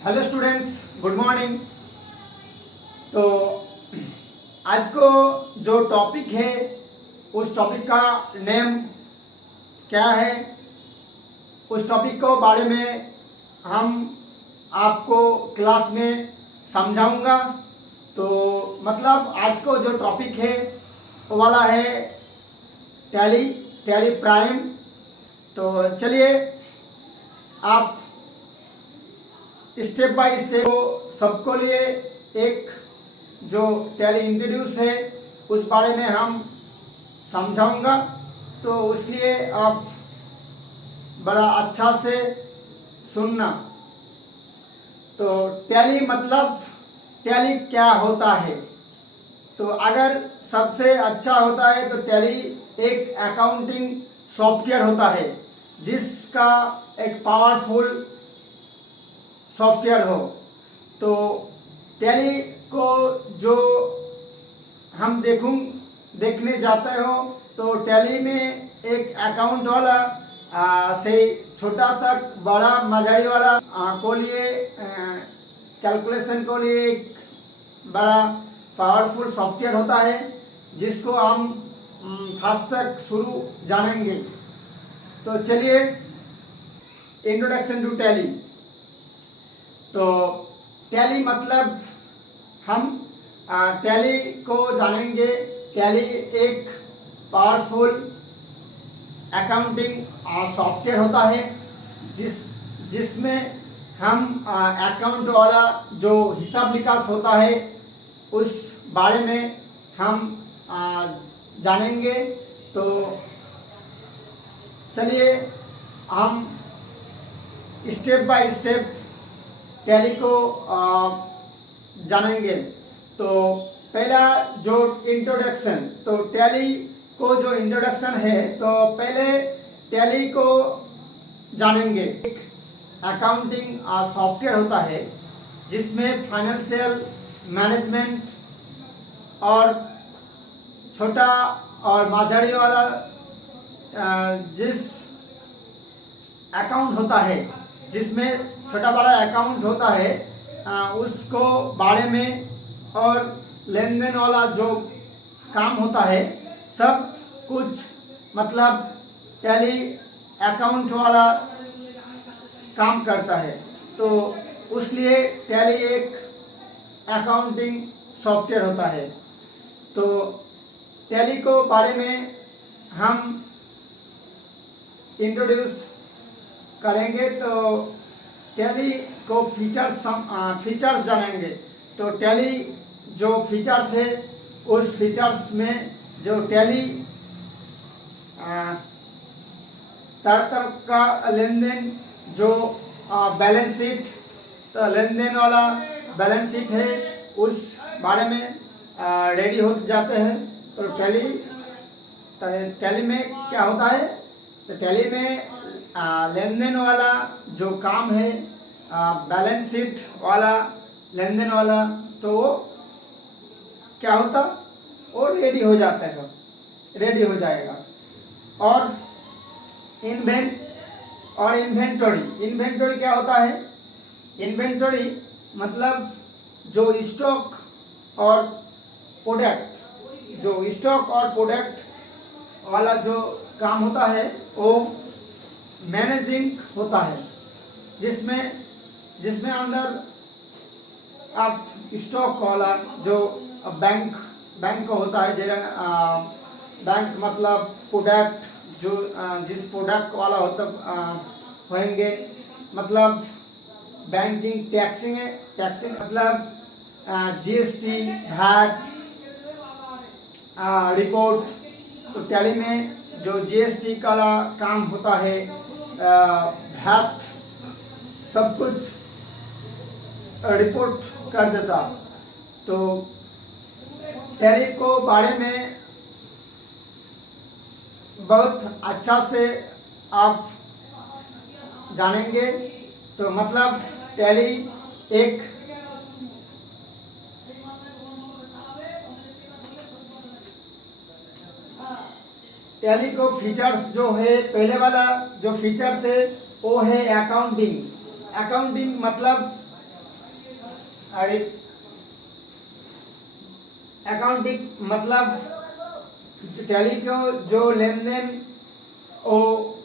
Hello students, good morning. तो आज को जो टॉपिक है उस टॉपिक का नेम क्या है, उस टॉपिक को बारे में हम आपको क्लास में समझाऊंगा। तो मतलब आज को जो टॉपिक है वो वाला है टैली प्राइम। तो चलिए आप स्टेप बाय स्टेप सबको लिए एक जो टैली इंट्रोड्यूस है उस बारे में हम समझाऊंगा। तो उसलिए आप बड़ा अच्छा से सुनना। तो टैली मतलब टैली क्या होता है, तो अगर सबसे अच्छा होता है तो टैली एक अकाउंटिंग सॉफ्टवेयर होता है जिसका एक पावरफुल सॉफ्टवेयर हो। तो टैली को जो हम देखने जाते हो तो टैली में एक अकाउंट वाला से छोटा तक बड़ा मझारी वाला को लिए कैलकुलेशन को लिए एक बड़ा पावरफुल सॉफ्टवेयर होता है जिसको हम फर्स्ट तक शुरू जानेंगे। तो चलिए इंट्रोडक्शन टू टैली। तो टैली मतलब हम टैली को जानेंगे। टैली एक पावरफुल अकाउंटिंग सॉफ्टवेयर होता है जिसमें हम अकाउंट वाला जो हिसाब निकास होता है उस बारे में हम जानेंगे। तो चलिए हम स्टेप बाय स्टेप टैली को जानेंगे। तो पहला जो इंट्रोडक्शन, तो टैली को जो इंट्रोडक्शन है तो पहले टैली को जानेंगे। एक अकाउंटिंग सॉफ्टवेयर होता है जिसमें फाइनेंशियल मैनेजमेंट और छोटा और मझारी वाला जिस अकाउंट होता है, जिसमें छोटा बड़ा अकाउंट होता है उसको बारे में और लेन देन वाला जो काम होता है सब कुछ मतलब टैली अकाउंट वाला काम करता है। तो उसलिए टैली एक अकाउंटिंग सॉफ्टवेयर होता है। तो टैली को बारे में हम इंट्रोड्यूस करेंगे। तो टैली को फीचर्स जानेंगे। तो टैली जो फीचर्स है उस फीचर्स में जो टैली तरह का लेन देन जो बैलेंस शीट, तो लेन देन वाला बैलेंस शीट है उस बारे में रेडी हो जाते हैं। तो टैली में क्या होता है, तो टैली में लेन देन वाला जो काम है बैलेंस शीट वाला लेन देन वाला, तो वो क्या होता, वो रेडी हो जाता है, रेडी हो जाएगा। और इन्वेंटरी क्या होता है, इन्वेंटरी मतलब जो स्टॉक और प्रोडक्ट, जो स्टॉक और प्रोडक्ट वाला जो काम होता है वो मैनेजिंग होता है, जिसमें अंदर आप स्टॉक वाला जो बैंक को होता है, बैंक मतलब प्रोडक्ट जो जिस प्रोडक्ट वाला होता होंगे, मतलब बैंकिंग टैक्सिंग है, टैक्सिंग मतलब जीएसटी वैट रिपोर्ट। तो टैली में जो जीएसटी का काम होता है, वैट सब कुछ रिपोर्ट कर देता। तो टैली को बारे में बहुत अच्छा से आप जानेंगे। तो मतलब टैली एक टैली को फीचर्स जो है, पहले वाला जो फीचर्स है वो है अकाउंटिंग। अकाउंटिंग मतलब और अकाउंटिंग मतलब टैली को जो लेन देन वो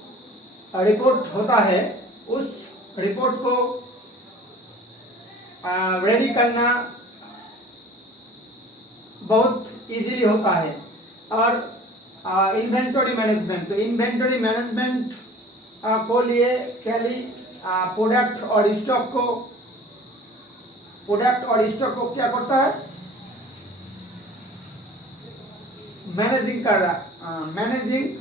रिपोर्ट होता है, उस रिपोर्ट को रेडी करना बहुत इजीली होता है। और इन्वेंटरी मैनेजमेंट, तो इन्वेंटरी मैनेजमेंट को लिए टैली प्रोडक्ट और स्टॉक को क्या करता है, मैनेजिंग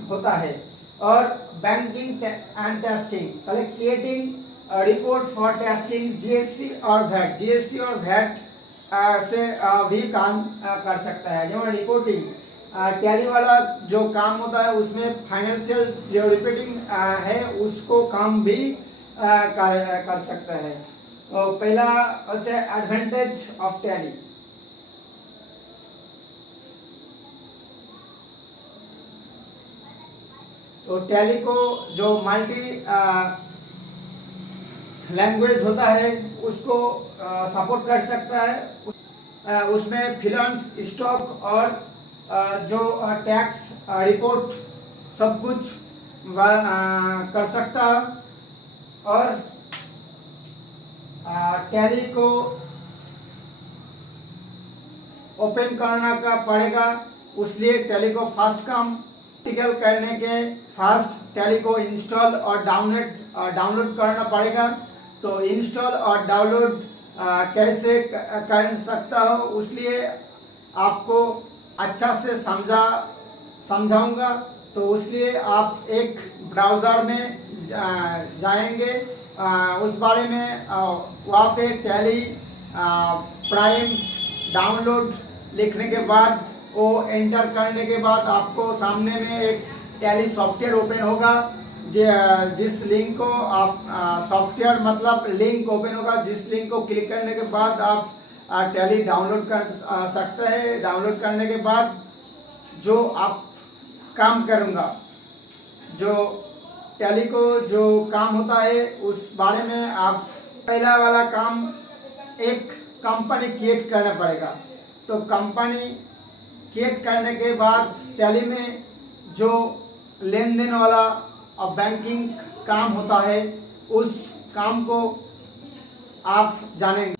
होता है। और banking and taxing, creating report for taxing, GST और वैट से भी काम कर सकता है। जो रिपोर्टिंग टैली वाला जो काम होता है उसमें फाइनेंशियल जो रिपोर्टिंग है उसको काम भी कर सकता है। तो पहला होता है एडवांटेज ऑफ टैली। तो टैली को जो मल्टी लैंग्वेज होता है उसको सपोर्ट कर सकता है। उसमें फिनांस, स्टॉक और जो टैक्स रिपोर्ट सब कुछ कर सकता है। और टैली को ओपन करना का पड़ेगा, उसलिए टैली को फास्ट काम करने के फास्ट टैली को इंस्टॉल और डाउनलोड करना पड़ेगा। तो इंस्टॉल और डाउनलोड कैसे कर सकता हो उसलिए आपको अच्छा से समझाऊंगा। तो उसलिए आप एक ब्राउज़र में जाएंगे, उस बारे में वहाँ पे टैली प्राइम डाउनलोड लिखने के बाद वो एंटर करने के बाद आपको सामने में एक टैली सॉफ्टवेयर ओपन होगा। जिस लिंक को आप सॉफ्टवेयर मतलब लिंक ओपन होगा, जिस लिंक को क्लिक करने के बाद आप टैली डाउनलोड कर सकते हैं। डाउनलोड करने के बाद जो आप काम करूँगा, जो टैली को जो काम होता है उस बारे में आप पहला वाला काम एक कंपनी क्रिएट करना पड़ेगा। तो कंपनी क्रिएट करने के बाद टैली में जो लेन देन वाला और बैंकिंग काम होता है उस काम को आप जानेंगे।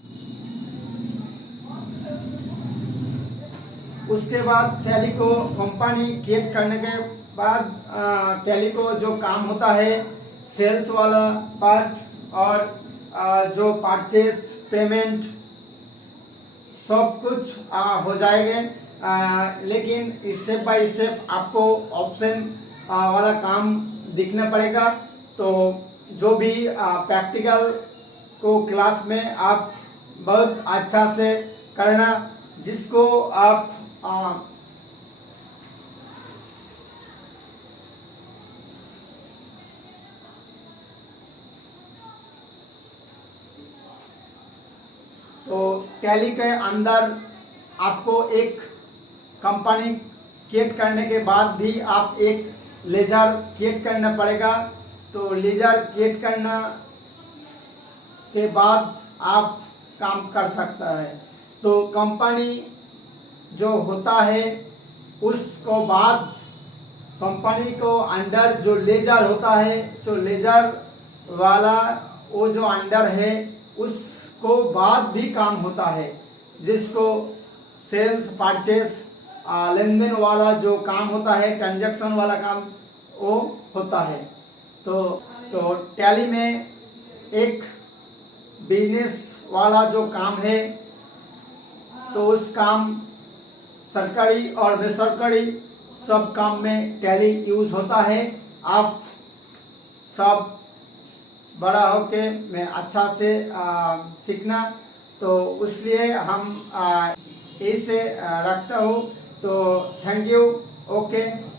उसके बाद टैली को कंपनी क्रिएट करने के बाद टैली को जो काम होता है सेल्स वाला पार्ट और जो परचेज पेमेंट सब कुछ हो जाएगा। लेकिन स्टेप बाय स्टेप आपको ऑप्शन वाला काम दिखना पड़ेगा। तो जो भी प्रैक्टिकल को क्लास में आप बहुत अच्छा से करना, जिसको आप तो टैली के अंदर आपको एक कंपनी क्रिएट करने के बाद भी आप एक लेजर क्रिएट करना पड़ेगा। तो लेजर क्रिएट करना के बाद आप काम कर सकता है। तो कंपनी जो होता है उसको बाद कंपनी को अंडर जो लेजर होता है, सो लेजर वाला वो जो अंडर है उसको बाद भी काम होता है, जिसको सेल्स परचेस लेन देन वाला जो काम होता है, ट्रांजैक्शन वाला काम वो होता है। तो टैली में एक बिजनेस वाला जो काम है, तो उस काम सरकारी और बेसरकारी सब काम में टैली यूज होता है। आप सब बड़ा होके मैं अच्छा से सीखना, तो इसलिए हम इसे रखता हूँ। तो थैंक यू, ओके।